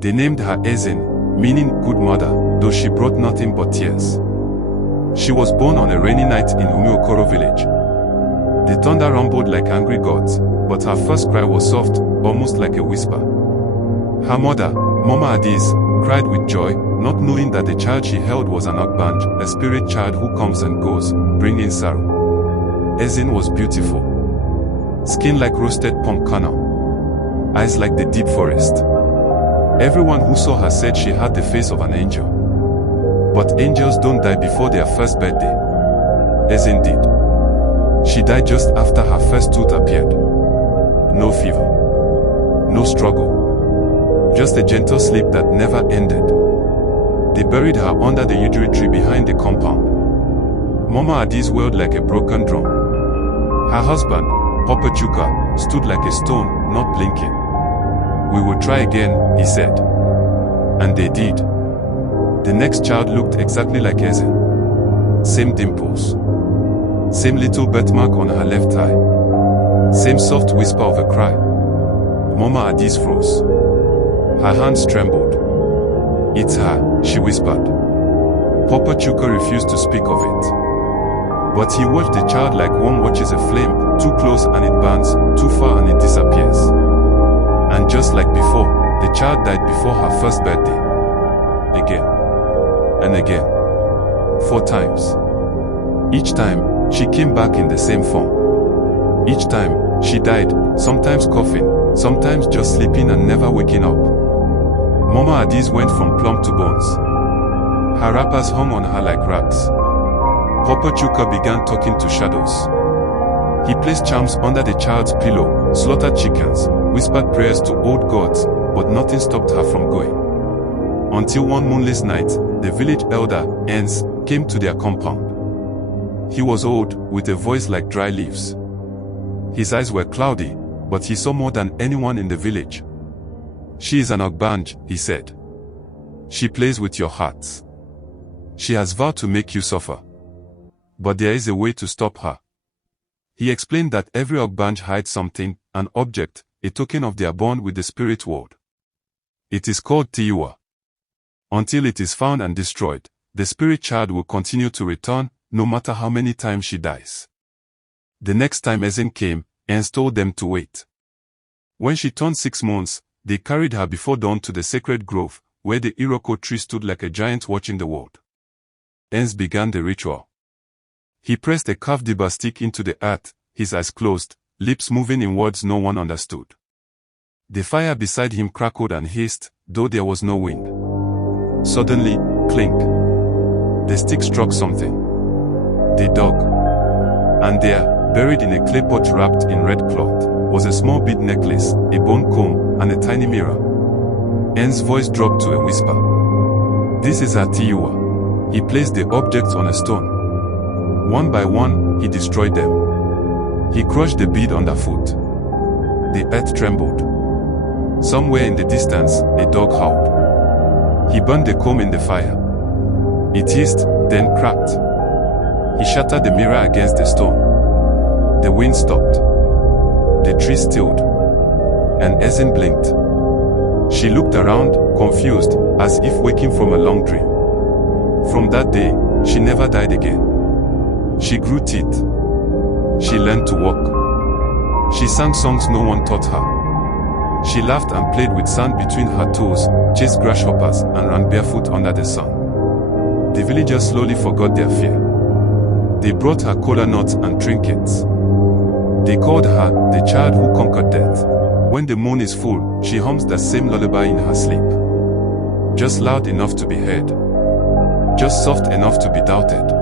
They named her Ezin, meaning good mother, though she brought nothing but tears. She was born on a rainy night in Umuokoro village. The thunder rumbled like angry gods, but her first cry was soft, almost like a whisper. Her mother, Mama Adiz, cried with joy, not knowing that the child she held was an ogbanj, a spirit child who comes and goes, bringing sorrow. Ezin was beautiful. Skin like roasted palm kernel. Eyes like the deep forest. Everyone who saw her said she had the face of an angel. But angels don't die before their first birthday. Ezin did. She died just after her first tooth appeared. No fever. No struggle. Just a gentle sleep that never ended. They buried her under the Ujiri tree behind the compound. Mama Adiz wailed like a broken drum. Her husband, Papa Chuka, stood like a stone, not blinking. We will try again, he said. And they did. The next child looked exactly like Ezin. Same dimples. Same little birthmark on her left eye. Same soft whisper of a cry. Mama Adiz froze. Her hands trembled. It's her, she whispered. Papa Chuka refused to speak of it. But he watched the child like one watches a flame, too close and it burns, too far and it disappears. And just like before, the child died before her first birthday. Again. And again. 4 times. Each time, she came back in the same form. Each time, she died, sometimes coughing, sometimes just sleeping and never waking up. Mama Adiz went from plump to bones. Her wrappers hung on her like rags. Papa Chuka began talking to shadows. He placed charms under the child's pillow, slaughtered chickens, whispered prayers to old gods, but nothing stopped her from going. Until one moonless night, the village elder, Ens, came to their compound. He was old, with a voice like dry leaves. His eyes were cloudy, but he saw more than anyone in the village. She is an ogbanj, he said. She plays with your hearts. She has vowed to make you suffer. But there is a way to stop her. He explained that every ogbanj hides something, an object, a token of their bond with the spirit world. It is called Tiiwa. Until it is found and destroyed, the spirit child will continue to return, no matter how many times she dies. The next time Ezin came, Ens told them to wait. When she turned 6 months, they carried her before dawn to the sacred grove, where the Iroko tree stood like a giant watching the world. Ens began the ritual. He pressed a carved dibber stick into the earth, his eyes closed, lips moving in words no one understood. The fire beside him crackled and hissed, though there was no wind. Suddenly, clink. The stick struck something. They dug. And there, buried in a clay pot wrapped in red cloth, was a small bead necklace, a bone comb, and a tiny mirror. En's voice dropped to a whisper. This is her Tiiwa. He placed the objects on a stone. One by one, he destroyed them. He crushed the bead underfoot. The earth trembled. Somewhere in the distance, a dog howled. He burned the comb in the fire. It hissed, then cracked. He shattered the mirror against the stone. The wind stopped. The tree stilled. And Ezin blinked. She looked around, confused, as if waking from a long dream. From that day, she never died again. She grew teeth. She learned to walk. She sang songs no one taught her. She laughed and played with sand between her toes, chased grasshoppers, and ran barefoot under the sun. The villagers slowly forgot their fear. They brought her kola nuts and trinkets. They called her the child who conquered death. When the moon is full, she hums that same lullaby in her sleep. Just loud enough to be heard. Just soft enough to be doubted.